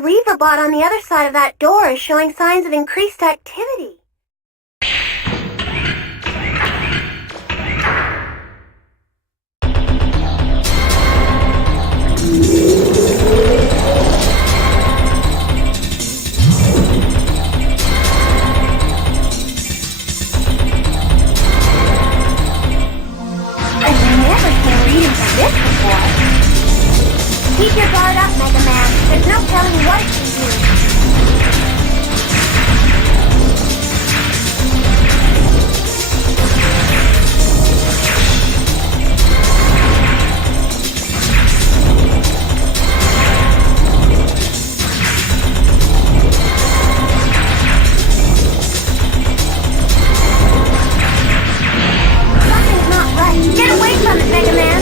the Reaver bot on the other side of that door is showing signs of increased activity. I've never seen readings like this before. Keep your guard up, Megaman. There's no telling what it can do. Something's not right. Get away from it, Megaman.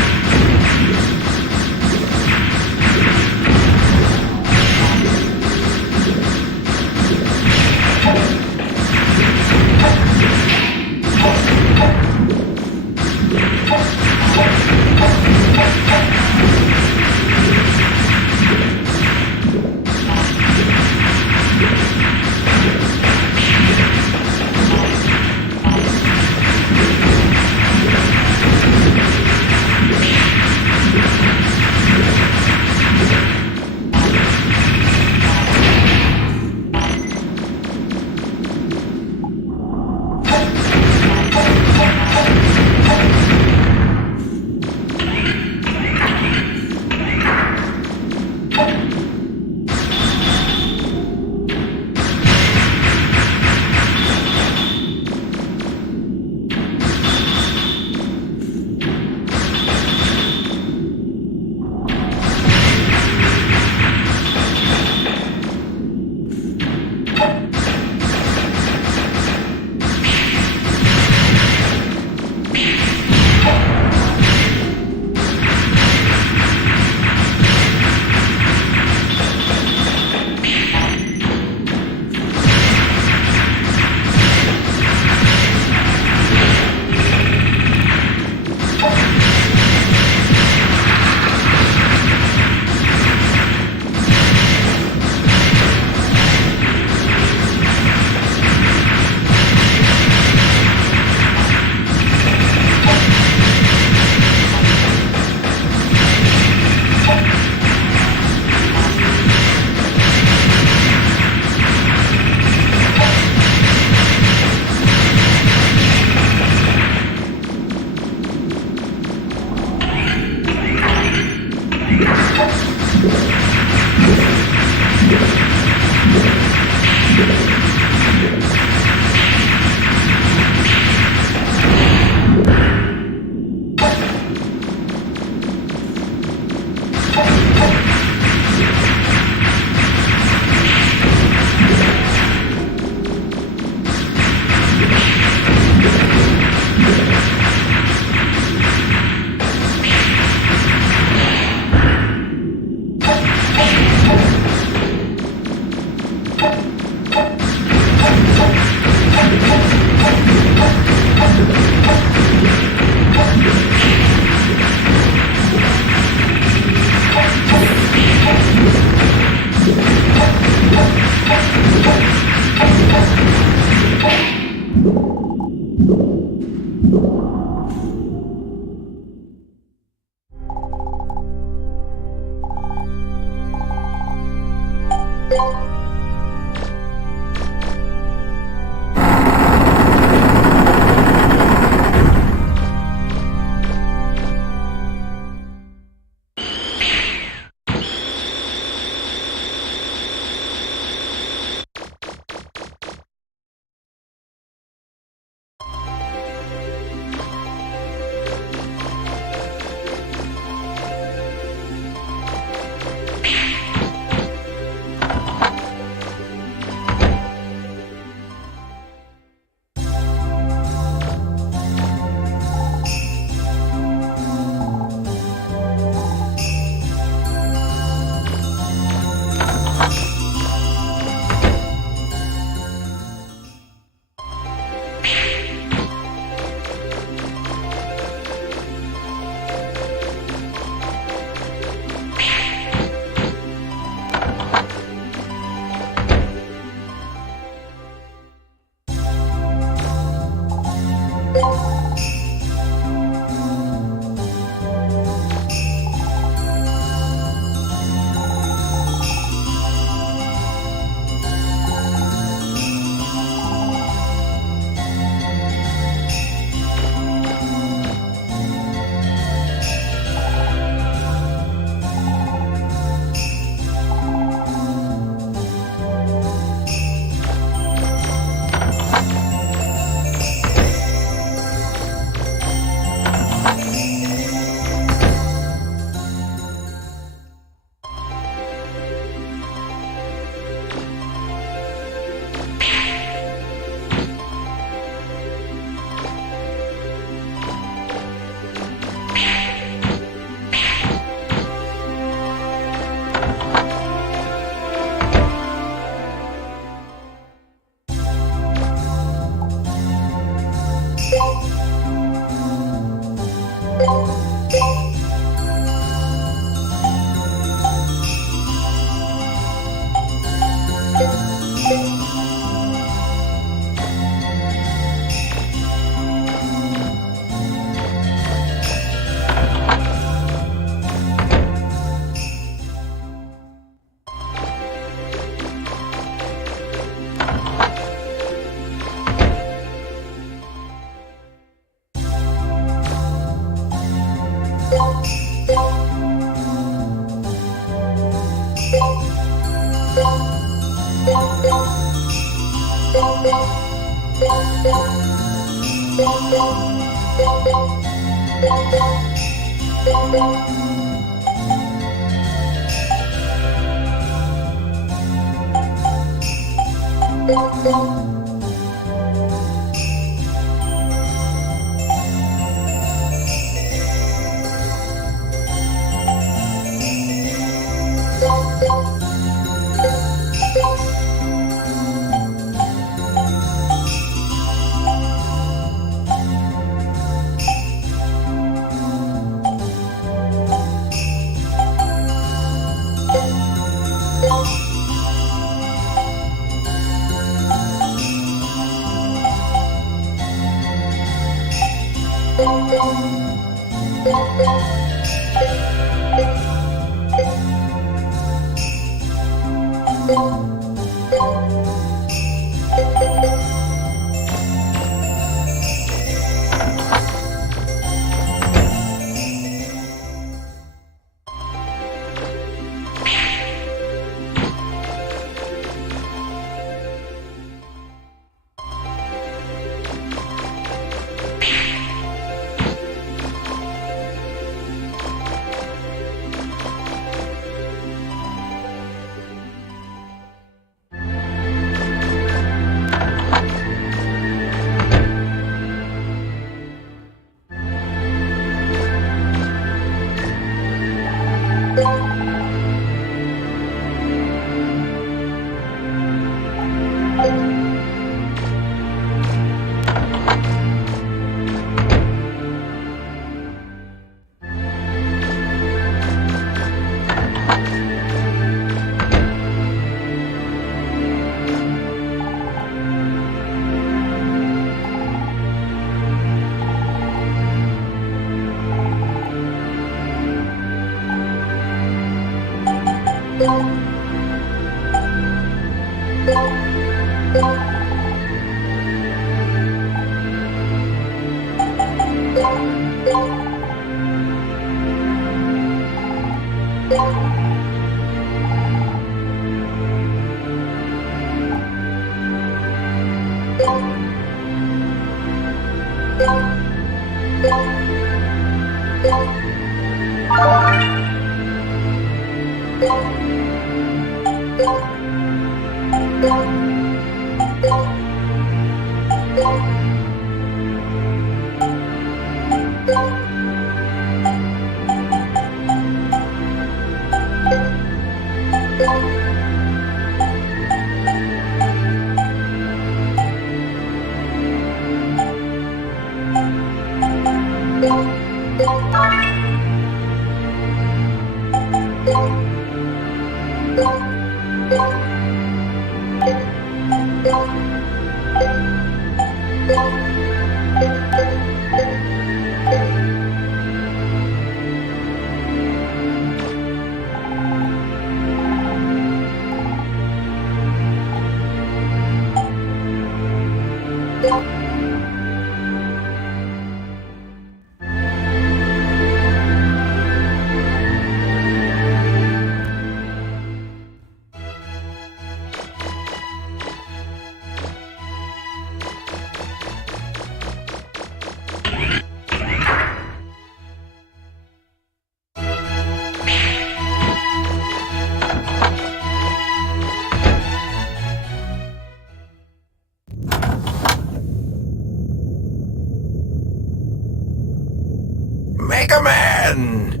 Megaman!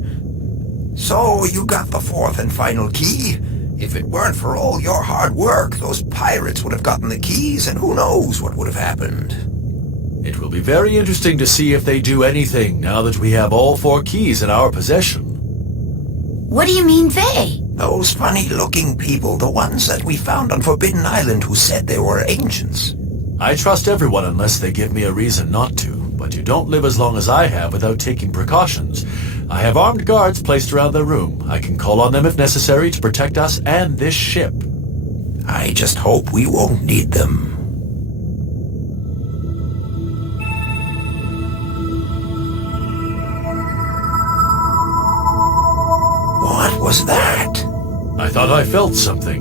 So you got the fourth and final key? If it weren't for all your hard work, those pirates would have gotten the keys, and who knows what would have happened. It will be very interesting to see if they do anything now that we have all 4 keys in our possession. What do you mean they? Those funny-looking people, the ones that we found on Forbidden Island who said they were ancients. I trust everyone unless they give me a reason not to, but you don't live as long as I have without taking precautions. I have armed guards placed around the room. I can call on them if necessary to protect us and this ship. I just hope we won't need them. was that? I thought I felt something.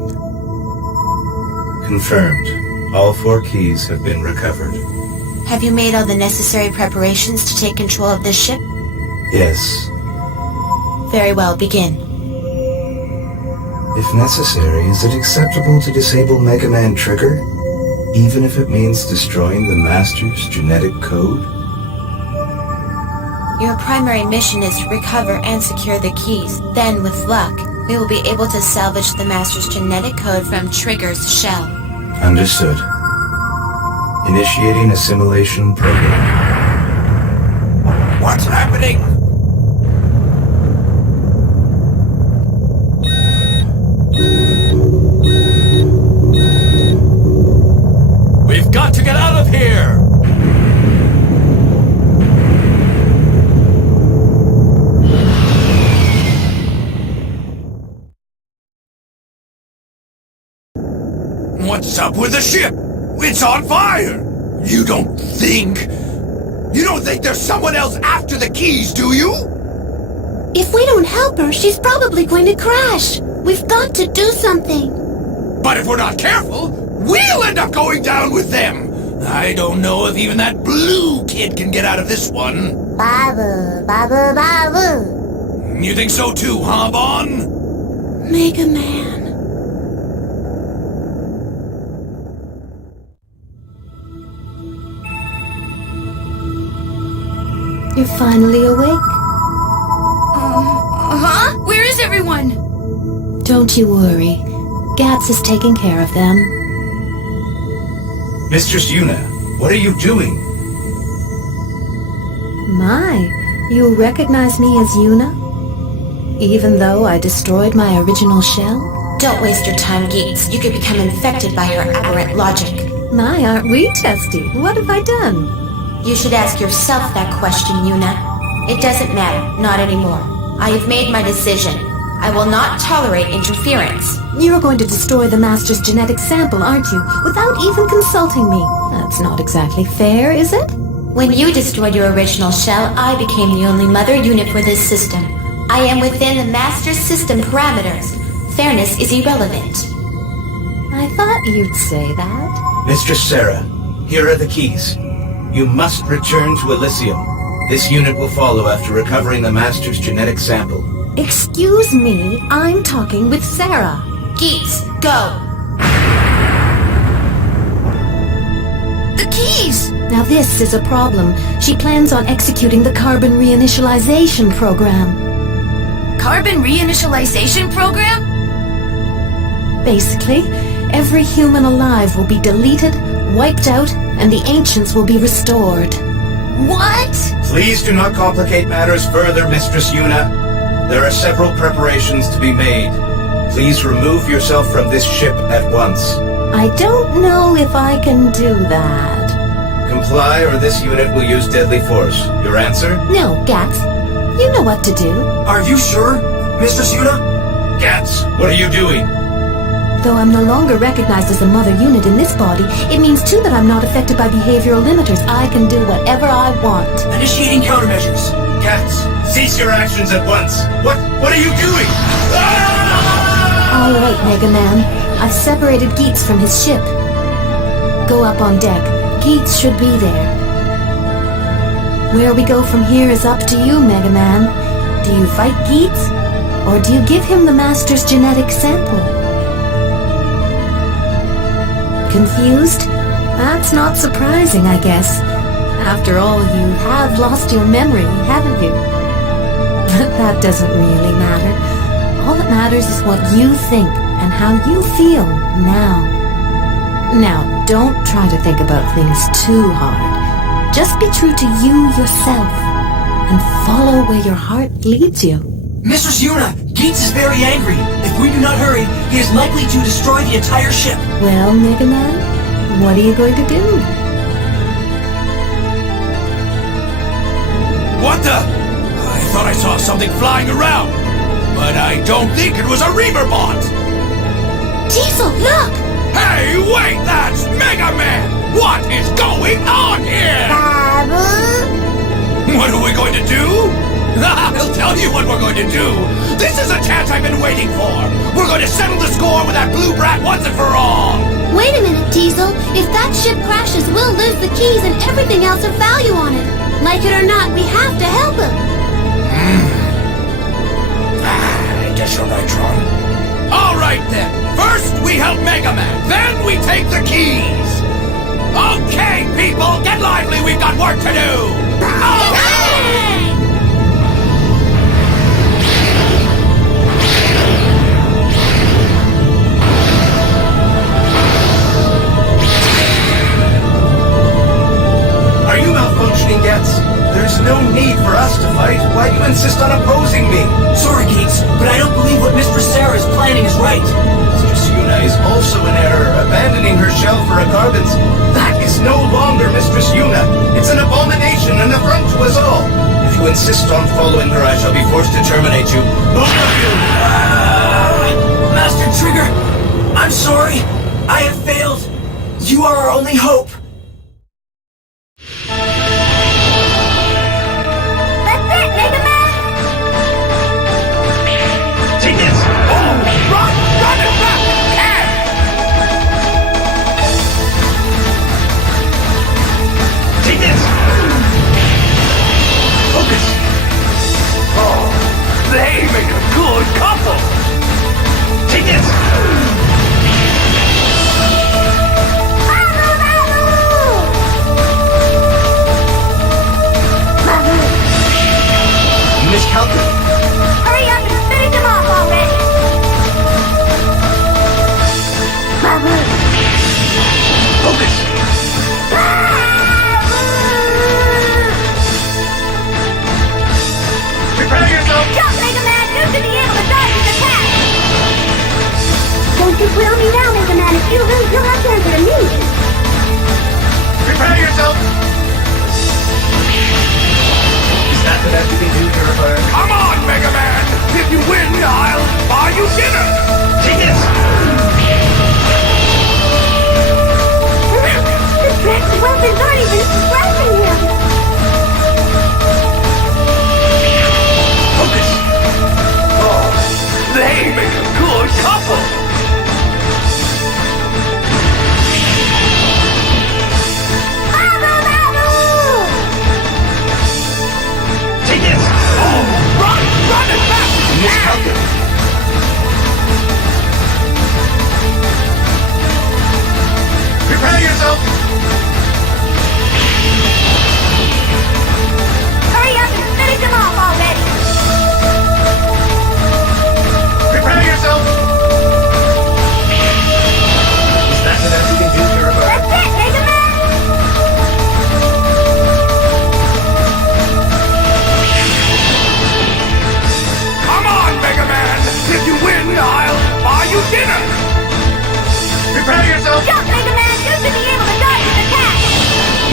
Confirmed. All 4 keys have been recovered. Have you made all the necessary preparations to take control of this ship? Yes. Very well, begin. If necessary, is it acceptable to disable Megaman trigger? Even if it means destroying the Master's genetic code? Your primary mission is to recover and secure the keys. Then, with luck, we will be able to salvage the Master's genetic code from Trigger's shell. Understood. Initiating assimilation program. What's happening? We've got to get out of here! What's up with the ship? It's on fire! You don't think there's someone else after the keys, do you? If we don't help her, she's probably going to crash. We've got to do something. But if we're not careful, we'll end up going down with them. I don't know if even that blue kid can get out of this one. Babu, babu, babu. You think so too, huh, Bon? Megaman. You're finally awake? Huh? Where is everyone? Don't you worry. Gats is taking care of them. Mistress Yuna, what are you doing? My, you recognize me as Yuna? Even though I destroyed my original shell? Don't waste your time, Geeks. You could become infected by her aberrant logic. My, aren't we testy? What have I done? You should ask yourself that question, Yuna. It doesn't matter. Not anymore. I have made my decision. I will not tolerate interference. You're going to destroy the Master's genetic sample, aren't you? Without even consulting me. That's not exactly fair, is it? When you destroyed your original shell, I became the only mother unit for this system. I am within the Master's system parameters. Fairness is irrelevant. I thought you'd say that. Mistress Sarah, here are the keys. You must return to Elysium. This unit will follow after recovering the Master's genetic sample. Excuse me, I'm talking with Sarah. Geeks, go! The keys! Now this is a problem. She plans on executing the carbon reinitialization program. Carbon reinitialization program? Basically, every human alive will be deleted, wiped out, and the ancients will be restored. What? Please do not complicate matters further, Mistress Yuna. There are several preparations to be made. Please remove yourself from this ship at once. I don't know if I can do that. Comply or this unit will use deadly force. Your answer? No, Gats. You know what to do. Are you sure, Mistress Yuna? Gats, what are you doing? Though I'm no longer recognized as a mother unit in this body, it means too that I'm not affected by behavioral limiters. I can do whatever I want. Initiating countermeasures. Gats, cease your actions at once. What are you doing? All right, Megaman. I've separated Geets from his ship. Go up on deck. Geets should be there. Where we go from here is up to you, Megaman. Do you fight Geets? Or do you give him the Master's genetic sample? Confused? That's not surprising, I guess. After all, you have lost your memory, haven't you? But that doesn't really matter. All that matters is what you think and how you feel now. Now, don't try to think about things too hard. Just be true to you yourself and follow where your heart leads you. Mistress Yuna, Geets is very angry. If we do not hurry, he is likely to destroy the entire ship. Well, Megaman, what are you going to do? What the? I thought I saw something flying around. But I don't think it was a Reaver bot. Diesel, look! Hey, wait, that's Megaman! What is going on here? Babu? What are we going to do? I'll tell you what we're going to do. This is a chance I've been waiting for. We're going to settle the score with that blue brat once and for all. Wait a minute, Diesel. If that ship crashes, we'll lose the keys and everything else of value on it. Like it or not, we have to help him. I guess you're right, Tron. All right, then. First, we help Megaman. Then we take the keys. Okay, people, get lively. We've got work to do. Okay. Are you malfunctioning, Gets? There's no need for us to fight. Why do you insist on opposing me? Sorry, Gates, but I don't believe what Mistress Sarah is planning is right. Mistress Yuna is also in error, abandoning her shell for a carbon's. That is no longer Mistress Yuna. It's an abomination, an affront to us all. If you insist on following her, I shall be forced to terminate you. Both of you! Master Trigger, I'm sorry. I have failed. You are our only hope. That's it, Megaman! Take this! Oh, run! Run as fast as you can! Take this! Focus! Oh, they make a good couple! Take this! Miscalculated. Hurry up and finish him off already! Focus! Prepare yourself! Jump, Megaman! You should be able to dodge his attack! Don't you quit on me now, Megaman. If you lose, you'll have to answer to me. Prepare yourself! Is that the best you can do, Purifier? Come on, Megaman! If you win, I'll buy you dinner! Take this! The dreaded weapons aren't even scratching him! Focus! Oh, they make a good couple! Take this! Oh, run! Run as fast as you can! Prepare yourself! Hurry up and finish him off already! Prepare yourself! Is that the best you can do, Purifier? That's it, Megaman! Come on, Megaman! If you win, I'll buy you dinner! Prepare yourself! Jump, Megaman! You should be able to dodge his attack!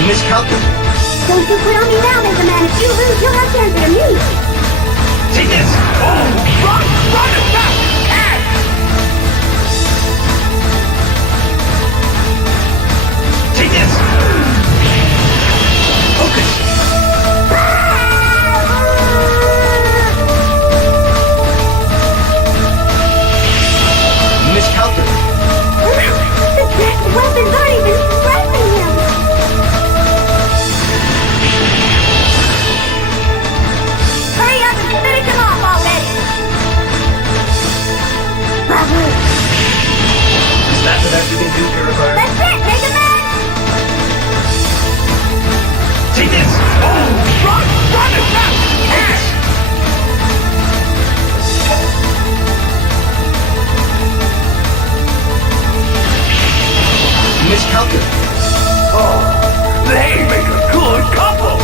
Miscalculated. Don't you quit on me now, Megaman. If you lose, you'll have to answer to me. Take this! Oh, run! Run as fast as you can! Take this! Focus! Miscalculated. The dreaded weapons aren't even scratching him! Hurry up and finish him off already! Is that the best you can do, Purifier? That's it, Megaman! Take this! Oh, run! Run as fast as you can! Miscalculated. Oh, they make a good couple!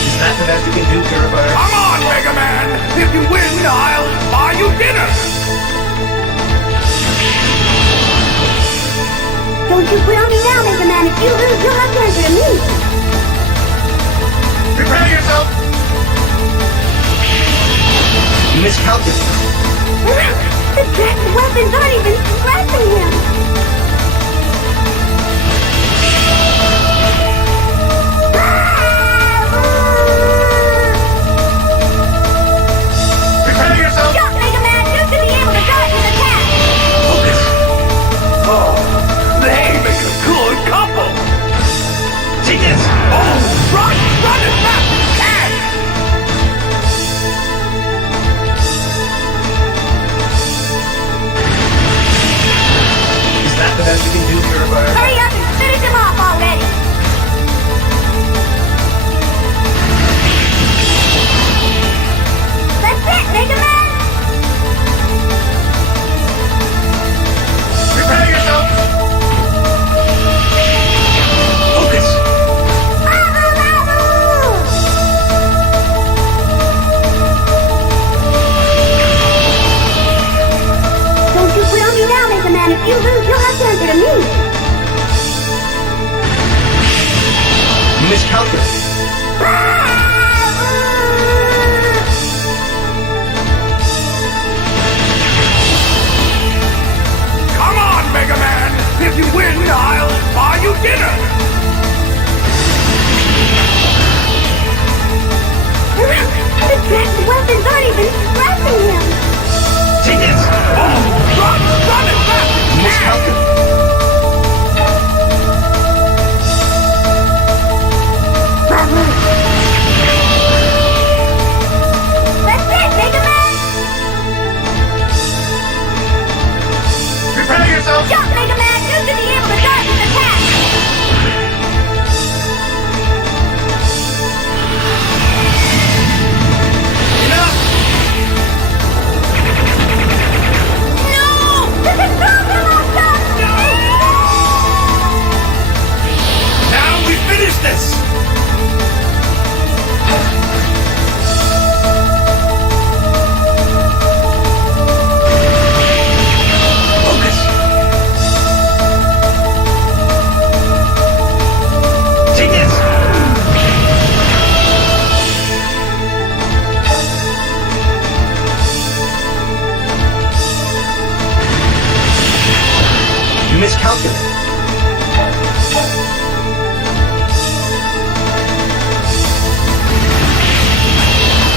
Is that the best you can do, Purifier? Come on, Megaman! If you win, I'll buy you dinner! Don't you quit on me now, Megaman. If you lose, you'll have to answer to me. Prepare yourself! Miscalculated. The dreaded weapons aren't even scratching him. Prepare yourself! Jump, Megaman! You should be able to dodge his attack! Focus! Oh, they make a good couple! Take this! Oh, run! Run as fast as you can! Is that the best you can do, Purifier? Hurry up and finish him off already! That's it, Megaman! Prepare yourself! Focus! Don't you quit on me now, Megaman. If you lose, you'll have to answer to me. You miscalculated. Come on, Megaman! If you win, I'll buy you dinner! The dreaded weapons aren't even scratching him. Take this! Oh, run! Run as fast as You you can! miscalculated. That's it, Megaman! Prepare yourself! Jump, Megaman! You should be able to dodge his attack! Enough! No! The control monster! Now we finish this! Focus! Take this! You miscalculated.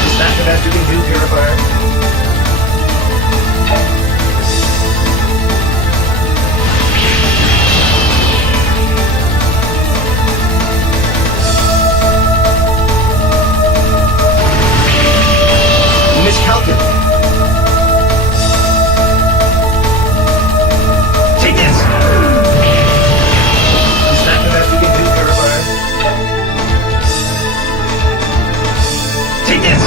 Is that the best you can do, Purifier? You miscalculated. Take this! Is that the best you can do, Purifier? Take this!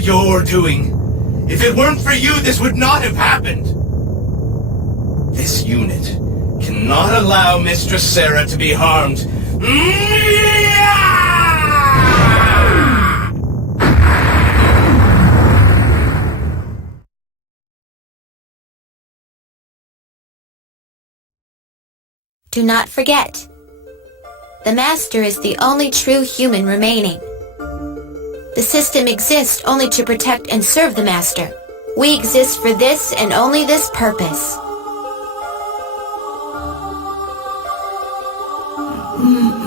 you're doing. If it weren't for you, this would not have happened. This unit cannot allow Mistress Sarah to be harmed. Do not forget, the Master is the only true human remaining. The system exists only to protect and serve the Master. We exist for this and only this purpose.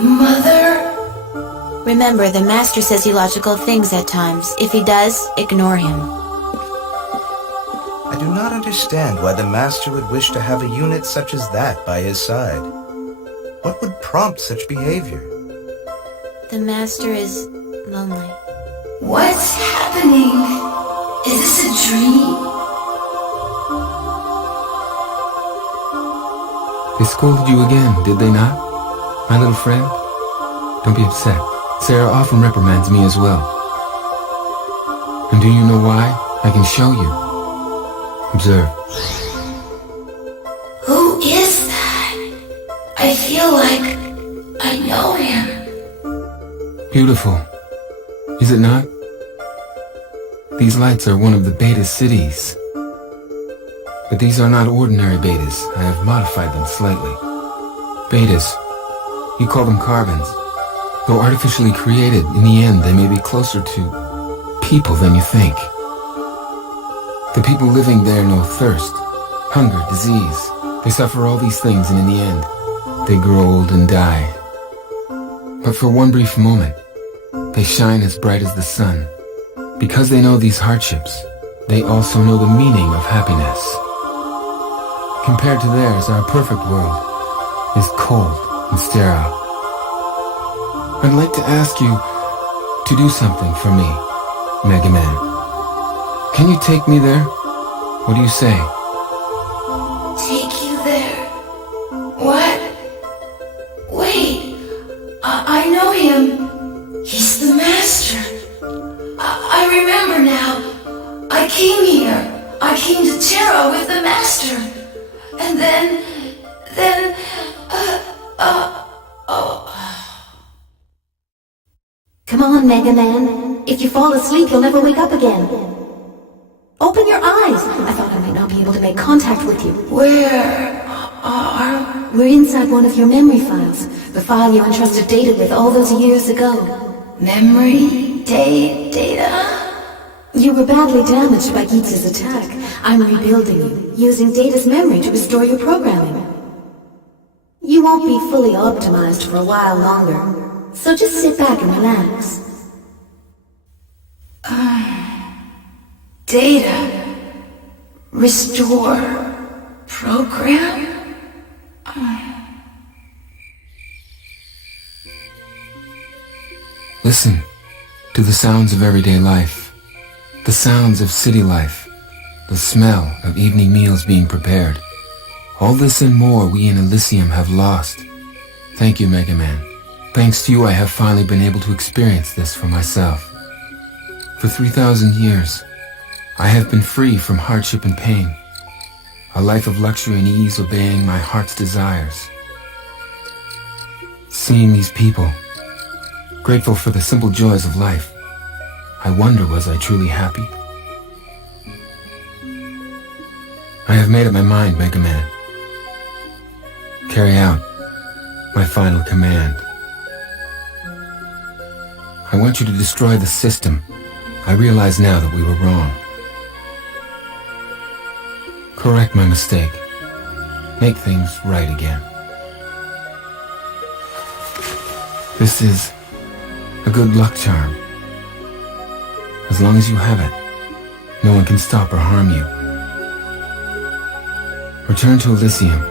Mother? Remember, the Master says illogical things at times. If he does, ignore him. I do not understand why the Master would wish to have a unit such as that by his side. What would prompt such behavior? The Master is lonely. What's happening? Is this a dream? They scolded you again, did they not? My little friend? Don't be upset. Sarah often reprimands me as well. And do you know why? I can show you. Observe. Who is that? I feel like I know him. Beautiful. Is it not? These lights are one of the beta cities. But these are not ordinary betas. I have modified them slightly. Betas. You call them carbons. Though artificially created, in the end they may be closer to people than you think. The people living there know thirst, hunger, disease. They suffer all these things, and in the end, they grow old and die. But for one brief moment, they shine as bright as the sun. Because they know these hardships, they also know the meaning of happiness. Compared to theirs, our perfect world is cold and sterile. I'd like to ask you to do something for me, Megaman. Can you take me there? What do you say? Take you there? What? Wait, I know him. He's the Master. I remember now. I came here. I came to Terra with the Master. And then... Come on, Megaman. If you fall asleep, you'll never wake up again. Open your eyes! I thought I might not be able to make contact with you. Where are... We're inside one of your memory files. The file you entrusted Data with all those years ago. Memory? Data? You were badly damaged by Geetz's attack. I'm rebuilding you, using Data's memory to restore your programming. You won't be fully optimized for a while longer, so just sit back and relax. Data. Restore. Program? Listen to the sounds of everyday life, the sounds of city life, the smell of evening meals being prepared. All this and more we in Elysium have lost. Thank you, Megaman. Thanks to you, I have finally been able to experience this for myself. For 3,000 years, I have been free from hardship and pain, a life of luxury and ease, obeying my heart's desires. Seeing these people, grateful for the simple joys of life, I wonder, was I truly happy? I have made up my mind, Megaman. Carry out my final command. I want you to destroy the system. I realize now that we were wrong. Correct my mistake. Make things right again. This is a good luck charm. As long as you have it, no one can stop or harm you. Return to Elysium.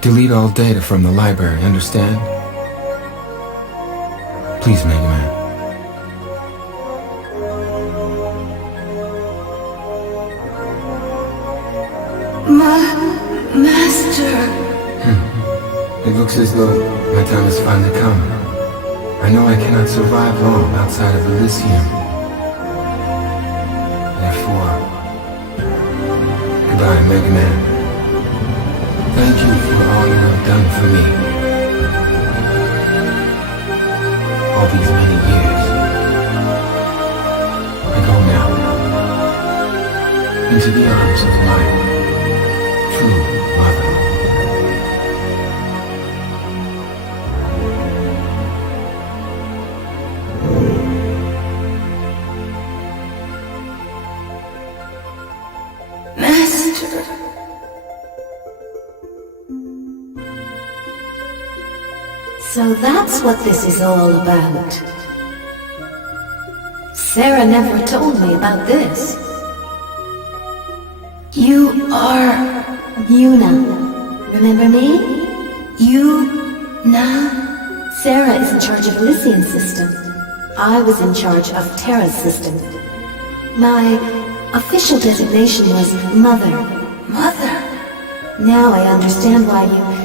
Delete all data from the library, understand? Please, Megaman. Master. It looks as though my time has finally come. I know I cannot survive long outside of Elysium. Goodbye, Megaman. Thank you for all you have done for me. All these many years. I go now. Into the arms of my true mother. Master. So that's what this is all about. Sarah never told me about this. You are Yuna. Remember me? Sarah is in charge of Elysian system. I was in charge of Terra's system. My official designation was Mother. Mother. Now I understand why you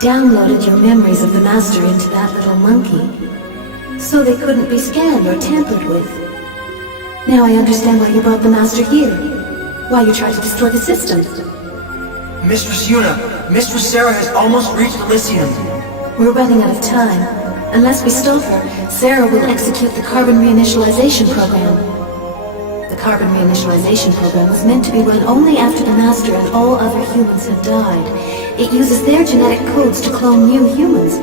downloaded your memories of the Master into that little monkey. So they couldn't be scanned or tampered with. Now I understand why you brought the Master here. Why you tried to destroy the system. Mistress Yuna, Mistress Sarah has almost reached Elysium. We're running out of time. Unless we stop her, Sarah will execute the carbon reinitialization program. The carbon reinitialization program was meant to be run only after the Master and all other humans have died. It uses their genetic codes to clone new humans.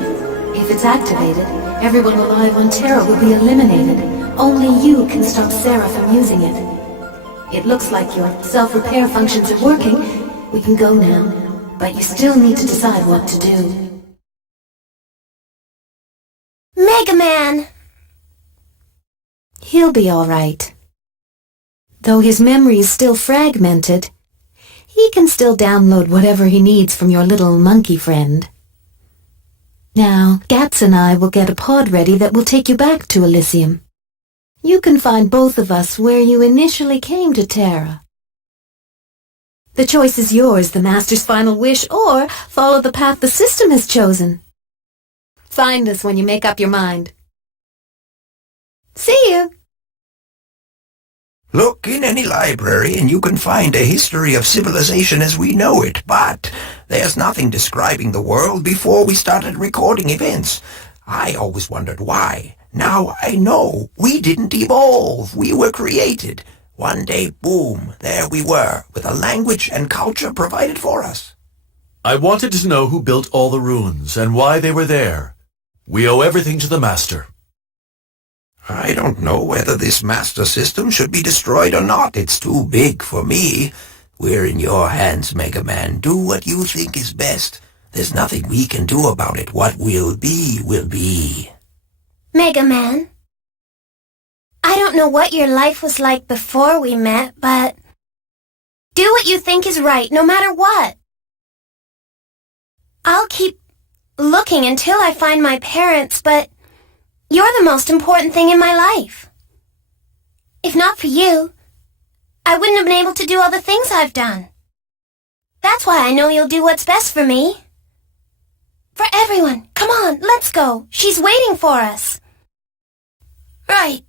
If it's activated, everyone alive on Terra will be eliminated. Only you can stop Sarah from using it. It looks like your self-repair functions are working. We can go now, but you still need to decide what to do. Megaman! He'll be all right. Though his memory is still fragmented, he can still download whatever he needs from your little monkey friend. Now, Gats and I will get a pod ready that will take you back to Elysium. You can find both of us where you initially came to Terra. The choice is yours, the Master's final wish, or follow the path the system has chosen. Find us when you make up your mind. See you! Look in any library and you can find a history of civilization as we know it, but there's nothing describing the world before we started recording events. I always wondered why. Now I know. We didn't evolve. We were created. One day, boom, there we were, with a language and culture provided for us. I wanted to know who built all the ruins and why they were there. We owe everything to the Master. I don't know whether this master system should be destroyed or not. It's too big for me. We're in your hands, Megaman. Do what you think is best. There's nothing we can do about it. What will be, will be. Megaman, I don't know what your life was like before we met, but do what you think is right, no matter what. I'll keep looking until I find my parents, but you're the most important thing in my life. If not for you, I wouldn't have been able to do all the things I've done. That's why I know you'll do what's best for me. For everyone, come on, let's go. She's waiting for us. Right.